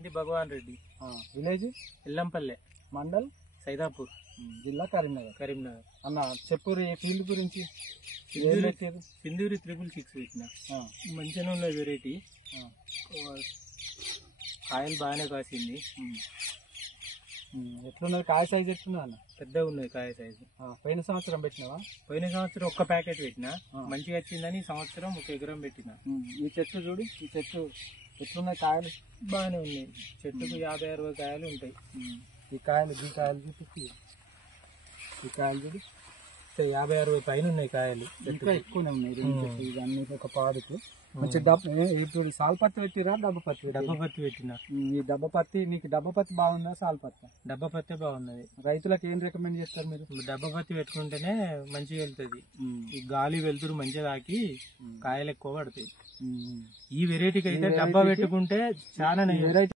ఇది భగవాన్ రెడ్డి, విలేజ్ ఎల్లంపల్లె, మండల్ సైదాపూర్, జిల్లా కరీంనగర్. అన్న చెప్పురు ఈ ఫీల్డ్ గురించి. సింధూరి 666 పెట్టిన, మంచిగా ఉన్నది వెరైటీ. కాయలు బాగానే కాసింది. ఎట్లున్నది కాయ సైజ్ ఎట్లున్నది అన్న? పెద్దగా ఉన్నది కాయ సైజు. పోయిన సంవత్సరం పెట్టినావా? పోయిన సంవత్సరం ఒక్క ప్యాకెట్ పెట్టినా, మంచిగా వచ్చిందని సంవత్సరం 1 ఎకరం పెట్టిన. ఈ చెట్టు చూడు, ఈ చెట్టు ఎట్లున్నాయి కాయలు? బాగానే ఉన్నాయి. చెట్టుకు 50-60 కాయలు ఉంటాయి. ఈ కాయలు చూపి, ఈ కాయలు చూడు 50-60 పైన ఉన్నాయి కాయలు. ఇంకా ఎక్కువనే ఉన్నాయి. ఇవన్నీ ఒక పాదుకు మంచి ఇప్పుడు సాల్పత్తి పెట్టిరా? డబ్బపత్తి పెట్టిన. ఈ డబ్బపత్తి నీకు డబ్బపత్తి బాగుందా సాల్పత్తి? డబ్బపత్తి బాగున్నది. రైతులకు ఏం రికమెండ్ చేస్తారు మీరు? డబ్బపత్తి పెట్టుకుంటేనే మంచిగా వెళ్తుంది. ఈ గాలి వెళ్తురు మంచిగా తాకి కాయలు ఎక్కువ పడతాయి. ఈ వెరైటీకి అయితే డబ్బా పెట్టుకుంటే చాలా